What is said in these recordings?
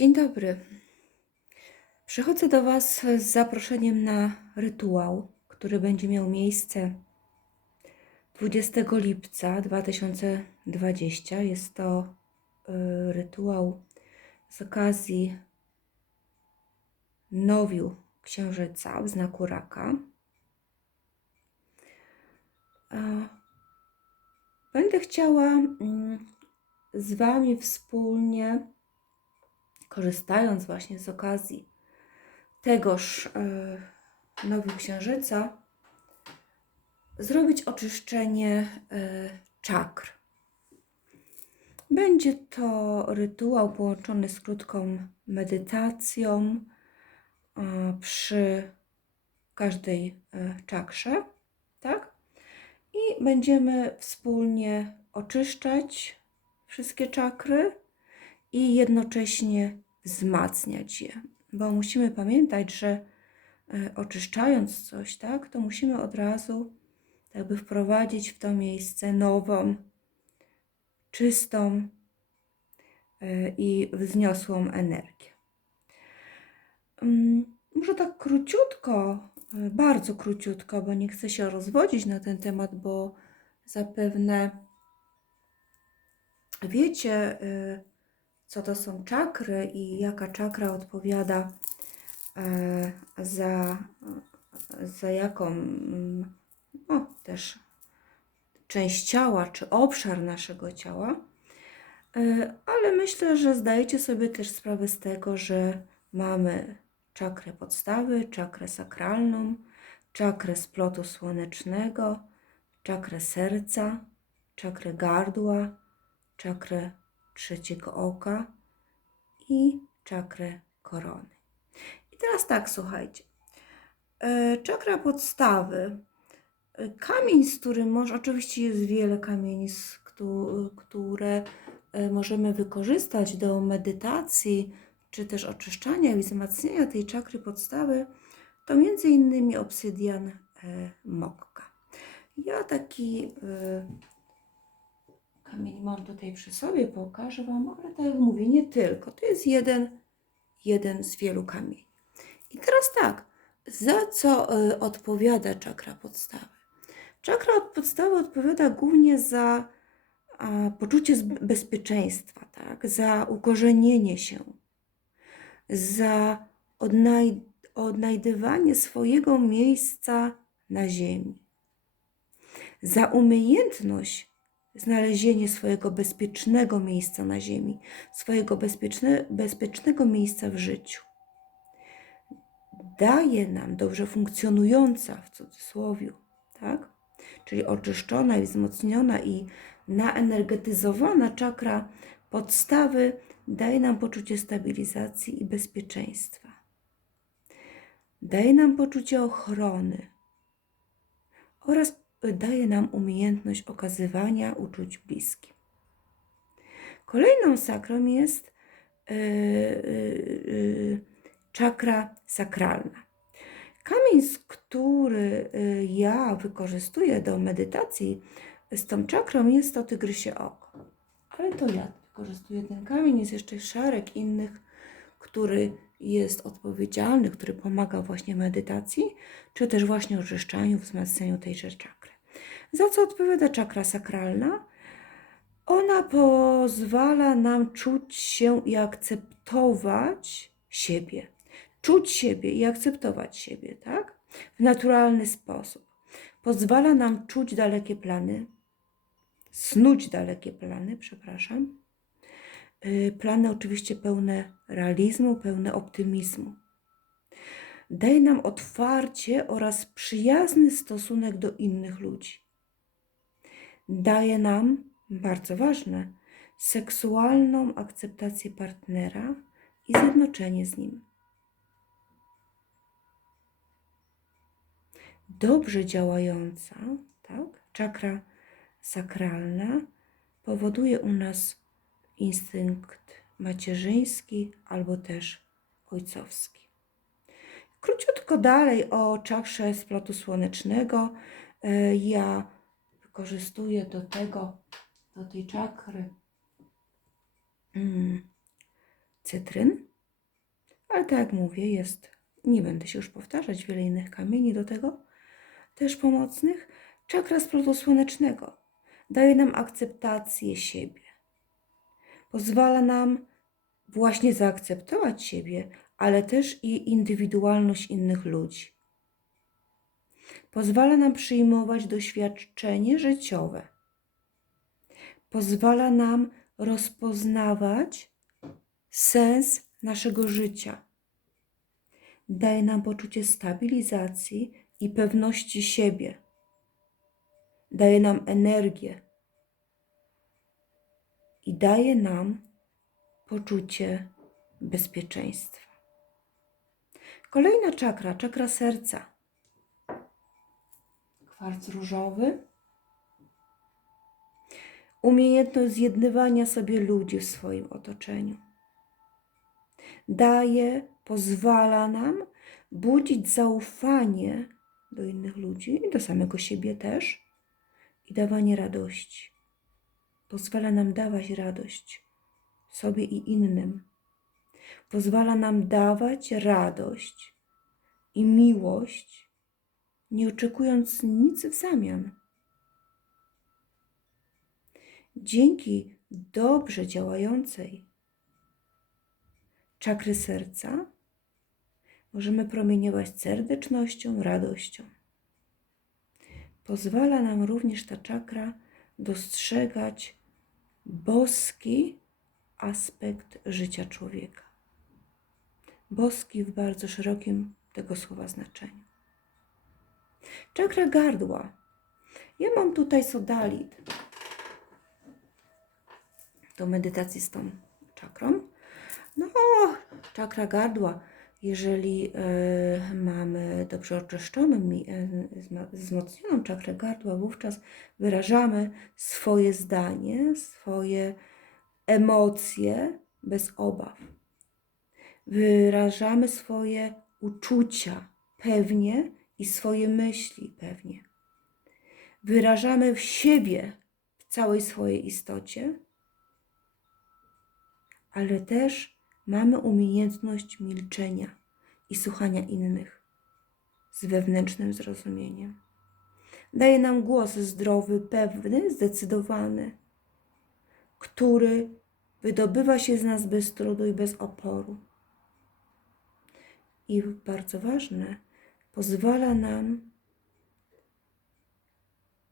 Dzień dobry. Przychodzę do Was z zaproszeniem na rytuał, który będzie miał miejsce 20 lipca 2020. Jest to y, rytuał z okazji nowiu księżyca w znaku raka. Będę chciała mm, z Wami wspólnie korzystając właśnie z okazji tegoż e, nowy księżyca, zrobić oczyszczenie e, czakr. Będzie to rytuał połączony z krótką medytacją e, przy każdej czakrze, tak? I będziemy wspólnie oczyszczać wszystkie czakry i jednocześnie wzmacniać je. Bo musimy pamiętać, że e, oczyszczając coś, tak, to musimy od razu jakby wprowadzić w to miejsce nową, czystą e, i wzniosłą energię. Mm, Może tak króciutko, e, bardzo króciutko, bo nie chcę się rozwodzić na ten temat, bo zapewne wiecie, co to są czakry i jaka czakra odpowiada e, za, za jaką no, też część ciała czy obszar naszego ciała. E, Ale myślę, że zdajecie sobie też sprawę z tego, że mamy czakrę podstawy, czakrę sakralną, czakrę splotu słonecznego, czakrę serca, czakrę gardła, czakrę trzeciego oka i czakrę korony. I teraz tak, słuchajcie. E, Czakra podstawy. e, Kamień, z którym może, oczywiście jest wiele kamieni, które e, możemy wykorzystać do medytacji, czy też oczyszczania i wzmacniania tej czakry podstawy, to między innymi obsydian mokka. Ja taki kamień mam tutaj przy sobie, pokażę Wam, ale tak jak mówię, nie tylko. To jest jeden, jeden z wielu kamieni. I teraz tak, za co y, odpowiada czakra podstawy? Czakra od podstawy odpowiada głównie za poczucie bezpieczeństwa, tak? za ukorzenienie się, za odnaj- odnajdywanie swojego miejsca na ziemi, za umiejętność znalezienie swojego bezpiecznego miejsca na ziemi, swojego bezpieczne, bezpiecznego miejsca w życiu. Daje nam dobrze funkcjonująca w cudzysłowie, tak? Czyli oczyszczona i wzmocniona i naenergetyzowana czakra podstawy daje nam poczucie stabilizacji i bezpieczeństwa. Daje nam poczucie ochrony oraz daje nam umiejętność okazywania uczuć bliskim. Kolejną sakrą jest yy, yy, czakra sakralna. Kamień, który ja wykorzystuję do medytacji z tą czakrą, jest to tygrysie oko. Ale to ja wykorzystuję ten kamień. Jest jeszcze szereg innych, który jest odpowiedzialny, który pomaga właśnie medytacji, czy też właśnie oczyszczaniu, wzmacnianiu tejże czakry. Za co odpowiada czakra sakralna? Ona pozwala nam czuć się i akceptować siebie. Czuć siebie i akceptować siebie, tak? W naturalny sposób. Pozwala nam czuć dalekie plany, snuć dalekie plany, przepraszam. Yy, Plany oczywiście pełne realizmu, pełne optymizmu. Daje nam otwarcie oraz przyjazny stosunek do innych ludzi daje nam, bardzo ważne, seksualną akceptację partnera i zjednoczenie z nim. Dobrze działająca, tak, czakra sakralna powoduje u nas instynkt macierzyński albo też ojcowski. Króciutko dalej o czakrze splotu słonecznego. Ja wykorzystuję do tego, do tej czakry mm, cytryn, Ale tak jak mówię, jest, nie będę się już powtarzać, wiele innych kamieni do tego, też pomocnych. Czakra splotu słonecznego daje nam akceptację siebie. Pozwala nam właśnie zaakceptować siebie, ale też i indywidualność innych ludzi. Pozwala nam przyjmować doświadczenie życiowe. Pozwala nam rozpoznawać sens naszego życia. Daje nam poczucie stabilizacji i pewności siebie. Daje nam energię i daje nam poczucie bezpieczeństwa. Kolejna czakra, czakra serca. Kwarc różowy. Umiejętność zjednywania sobie ludzi w swoim otoczeniu. Daje, pozwala nam budzić zaufanie do innych ludzi i do samego siebie też i dawanie radości. Pozwala nam dawać radość sobie i innym. Pozwala nam dawać radość i miłość, nie oczekując nic w zamian. Dzięki dobrze działającej czakry serca możemy promieniować serdecznością, radością. Pozwala nam również ta czakra dostrzegać boski aspekt życia człowieka. Boski w bardzo szerokim tego słowa znaczeniu. Czakra gardła. Ja mam tutaj sodalit do medytacji z tą czakrą. No, czakra gardła. Jeżeli e, mamy dobrze oczyszczoną, mi- e, wzmocnioną czakrę gardła, wówczas wyrażamy swoje zdanie, swoje emocje bez obaw. Wyrażamy swoje uczucia pewnie i swoje myśli pewnie. Wyrażamy w siebie w całej swojej istocie, ale też mamy umiejętność milczenia i słuchania innych z wewnętrznym zrozumieniem. Daje nam głos zdrowy, pewny, zdecydowany, który wydobywa się z nas bez trudu i bez oporu. I bardzo ważne, pozwala nam,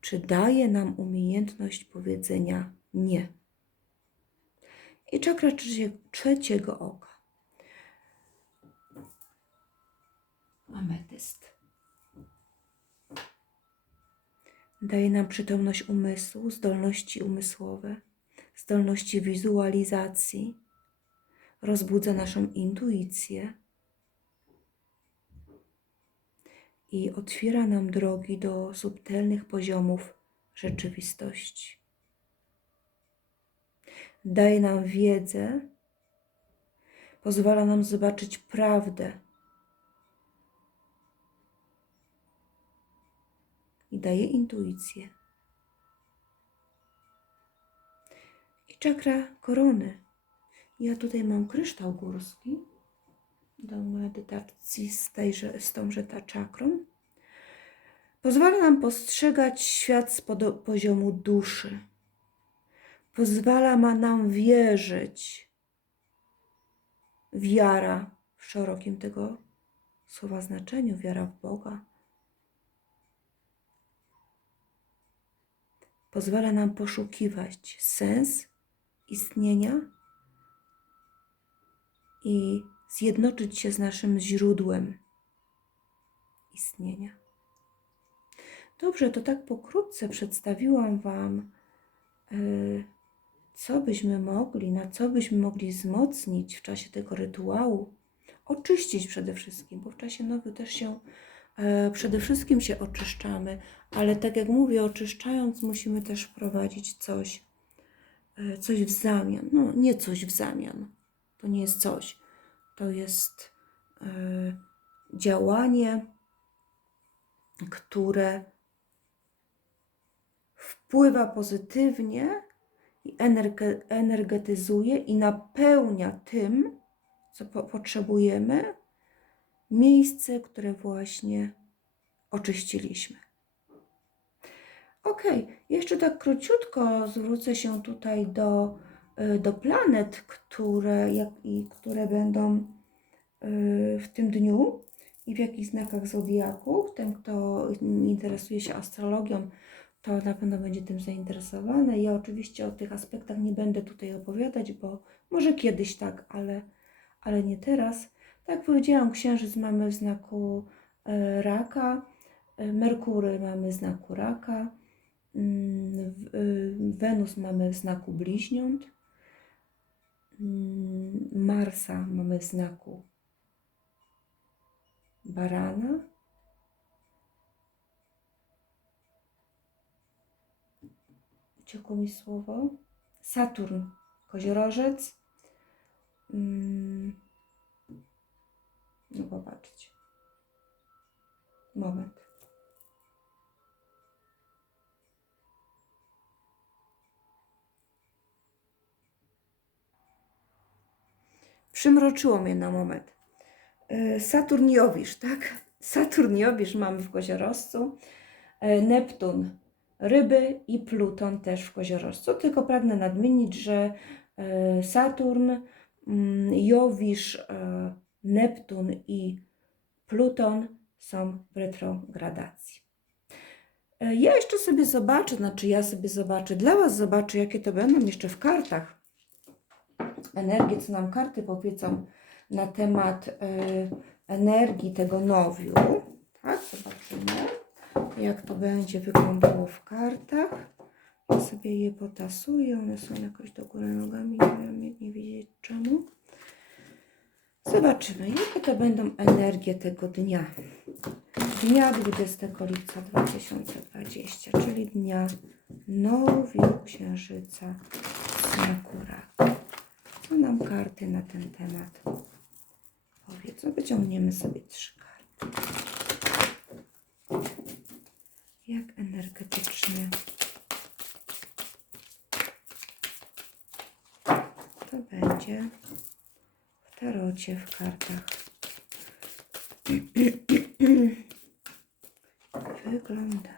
czy daje nam umiejętność powiedzenia nie. I czakra trzecie, trzeciego oka. Ametyst. Daje nam przytomność umysłu, zdolności umysłowe, zdolności wizualizacji, rozbudza naszą intuicję i otwiera nam drogi do subtelnych poziomów rzeczywistości. Daje nam wiedzę, pozwala nam zobaczyć prawdę i daje intuicję. I czakra korony. Ja tutaj mam kryształ górski do medytacji z, tejże, z tąże ta czakrą. Pozwala nam postrzegać świat z poziomu duszy. Pozwala ma nam wierzyć. Wiara w szerokim tego słowa znaczeniu, wiara w Boga. Pozwala nam poszukiwać sens istnienia i zjednoczyć się z naszym źródłem istnienia. Dobrze, to tak pokrótce przedstawiłam Wam, y, co byśmy mogli, na co byśmy mogli wzmocnić w czasie tego rytuału. Oczyścić przede wszystkim, bo w czasie nowy też się e, przede wszystkim się oczyszczamy, ale tak jak mówię, oczyszczając musimy też wprowadzić coś, e, coś w zamian. No, nie coś w zamian. To nie jest coś. To jest e, działanie, które wpływa pozytywnie i energe- energetyzuje i napełnia tym, co po potrzebujemy, miejsce, które właśnie oczyściliśmy. Ok, jeszcze tak króciutko zwrócę się tutaj do, do planet, które, jak, i, które będą y, w tym dniu i w jakich znakach zodiaku. Ten, kto interesuje się astrologią, to na pewno będzie tym zainteresowany. Ja oczywiście o tych aspektach nie będę tutaj opowiadać, bo może kiedyś tak, ale, ale nie teraz. Tak powiedziałam, księżyc mamy w znaku e, raka, Merkury mamy w znaku raka, mm, y, Wenus mamy w znaku bliźniąt, Marsa mamy w znaku barana, uciekło mi słowo, Saturn, koziorożec, mm, no popatrzcie. Moment. Przymroczyło mnie na moment. E, Saturn Jowisz, tak? Saturn Jowisz mamy w koziorożcu. E, Neptun ryby i Pluton też w koziorożcu. Tylko pragnę nadmienić, że e, Saturn, mm, Jowisz, e, Neptun i Pluton są w retrogradacji. Ja jeszcze sobie zobaczę, znaczy ja sobie zobaczę, dla Was zobaczę, jakie to będą jeszcze w kartach energię, co nam karty powiedzą na temat e, energii tego nowiu. Tak, zobaczymy, jak to będzie wyglądało w kartach. Ja sobie je potasuję, one są jakoś do góry nogami, nie wiem, nie, wiedzieć czemu. Zobaczymy, jakie to będą energie tego dnia. Dnia 20 lipca 2020, czyli dnia nowiu księżyca znaku raka. Co nam karty na ten temat powiedzą? Wyciągniemy sobie trzy karty. Jak energetycznie to będzie w tarocie, w kartach wyglądało.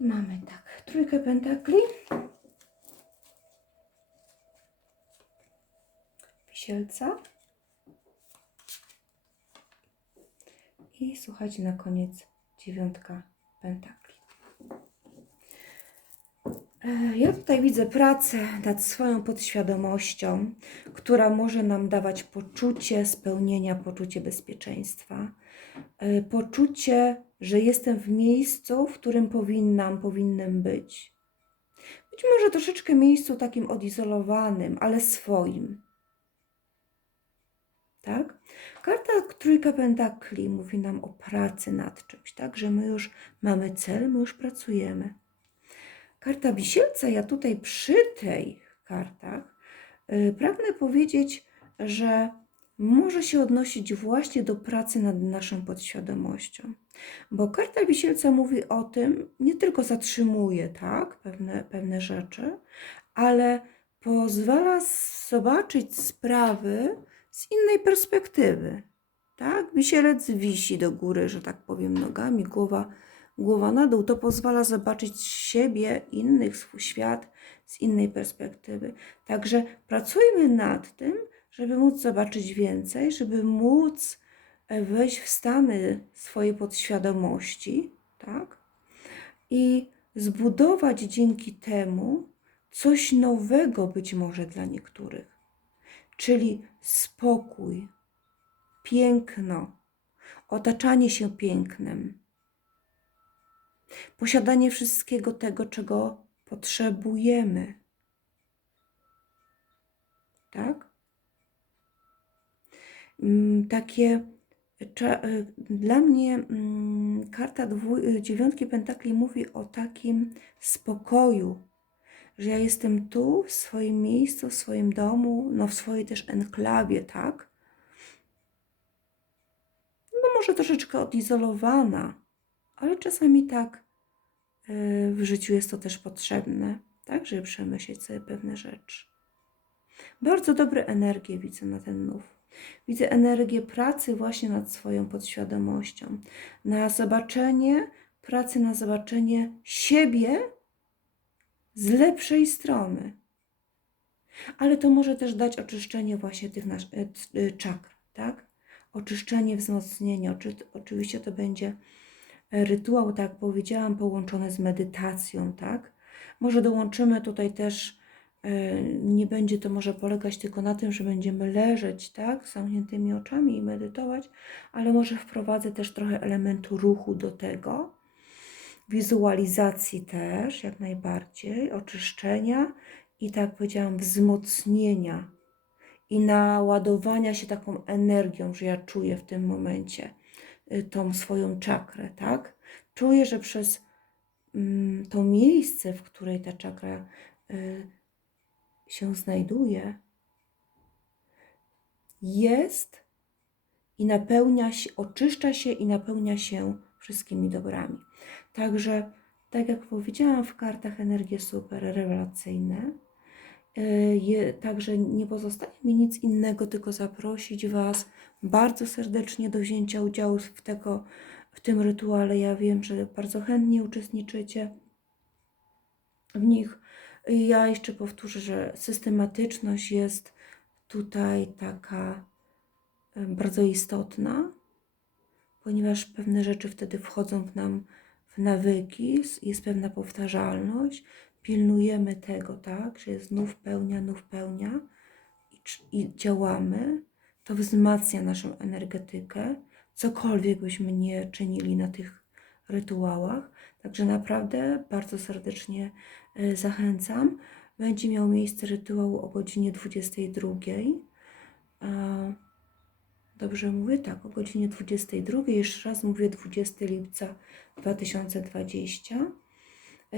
Mamy tak, trójkę pentakli. Wisielca. I słuchajcie, na koniec dziewiątka pentakli. E, Ja tutaj widzę pracę nad swoją podświadomością, która może nam dawać poczucie spełnienia, poczucie bezpieczeństwa, e, poczucie, że jestem w miejscu, w którym powinnam, powinnam być. Być może troszeczkę miejscu takim odizolowanym, ale swoim. Tak? Karta Trójka Pentakli mówi nam o pracy nad czymś, tak? Że my już mamy cel, my już pracujemy. Karta Wisielca, ja tutaj przy tych kartach yy, pragnę powiedzieć, że może się odnosić właśnie do pracy nad naszą podświadomością. Bo karta Wisielca mówi o tym, nie tylko zatrzymuje tak, pewne, pewne rzeczy, ale pozwala zobaczyć sprawy z innej perspektywy. Tak? Wisielec wisi do góry, że tak powiem, nogami, głowa, głowa na dół. To pozwala zobaczyć siebie, innych, swój świat z innej perspektywy. Także pracujmy nad tym, żeby móc zobaczyć więcej, żeby móc e, wejść w stany swojej podświadomości, tak? I zbudować dzięki temu coś nowego być może dla niektórych. Czyli spokój, piękno, otaczanie się pięknem, posiadanie wszystkiego tego, czego potrzebujemy. Tak? Mm, takie y, dla mnie mm, karta y, dziewiątki pentakli mówi o takim spokoju, że ja jestem tu, w swoim miejscu, w swoim domu, no w swojej też enklawie, tak? No może troszeczkę odizolowana, ale czasami tak y, w życiu jest to też potrzebne, tak, żeby przemyśleć sobie pewne rzeczy. Bardzo dobre energie widzę na ten nów. Widzę energię pracy właśnie nad swoją podświadomością, na zobaczenie, pracy na zobaczenie siebie z lepszej strony. Ale to może też dać oczyszczenie właśnie tych nasz, e, e, czakr, tak? Oczyszczenie, wzmocnienie. Oczy, oczywiście to będzie e, rytuał, tak jak powiedziałam, połączony z medytacją, tak? Może dołączymy tutaj też, nie będzie to może polegać tylko na tym, że będziemy leżeć, tak? Z zamkniętymi oczami i medytować, ale może wprowadzę też trochę elementu ruchu do tego. Wizualizacji też, jak najbardziej, oczyszczenia i tak powiedziałam, wzmocnienia i naładowania się taką energią, że ja czuję w tym momencie y, tą swoją czakrę, tak? Czuję, że przez mm, to miejsce, w której ta czakra y, się znajduje, jest i napełnia się, oczyszcza się i napełnia się wszystkimi dobrami. Także, tak jak powiedziałam, w kartach energie super rewelacyjne. E, Je, także nie pozostaje mi nic innego, tylko zaprosić Was bardzo serdecznie do wzięcia udziału w, tego, w tym rytuale. Ja wiem, że bardzo chętnie uczestniczycie w nich. Ja jeszcze powtórzę, że systematyczność jest tutaj taka bardzo istotna, ponieważ pewne rzeczy wtedy wchodzą w nam w nawyki, jest pewna powtarzalność, pilnujemy tego, tak, że jest znów pełnia, znów pełnia i, i działamy, to wzmacnia naszą energetykę, cokolwiek byśmy nie czynili na tych rytuałach. Także naprawdę bardzo serdecznie zachęcam. Będzie miał miejsce rytuał o godzinie 22. E, Dobrze mówię? Tak, o godzinie 22. Jeszcze raz mówię 20 lipca 2020.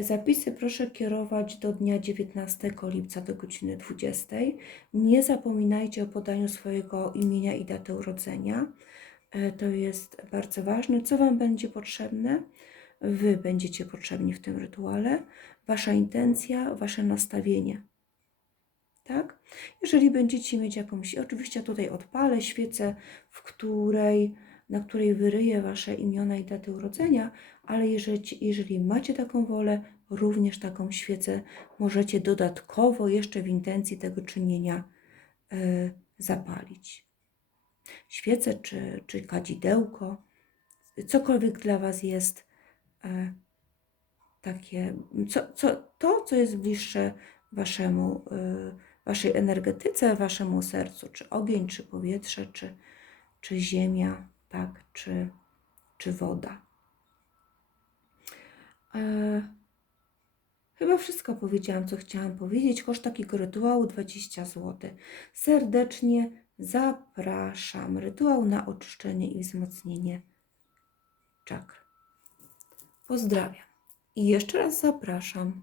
Zapisy proszę kierować do dnia 19 lipca do godziny 20. Nie zapominajcie o podaniu swojego imienia i daty urodzenia. E, To jest bardzo ważne. Co Wam będzie potrzebne? Wy będziecie potrzebni w tym rytuale. Wasza intencja, Wasze nastawienie. Tak? Jeżeli będziecie mieć jakąś, oczywiście tutaj odpalę świecę, w której, na której wyryję Wasze imiona i daty urodzenia, ale jeżeli, jeżeli macie taką wolę, również taką świecę możecie dodatkowo jeszcze w intencji tego czynienia e, zapalić. Świecę czy, czy kadzidełko, cokolwiek dla Was jest takie, co, co, to, co jest bliższe Waszemu, e, Waszej energetyce, Waszemu sercu, czy ogień, czy powietrze, czy, czy ziemia, tak, czy, czy woda. E, Chyba wszystko powiedziałam, co chciałam powiedzieć. Koszt takiego rytuału 20 zł. Serdecznie zapraszam. Rytuał na oczyszczenie i wzmocnienie czakr. Pozdrawiam. I jeszcze raz zapraszam.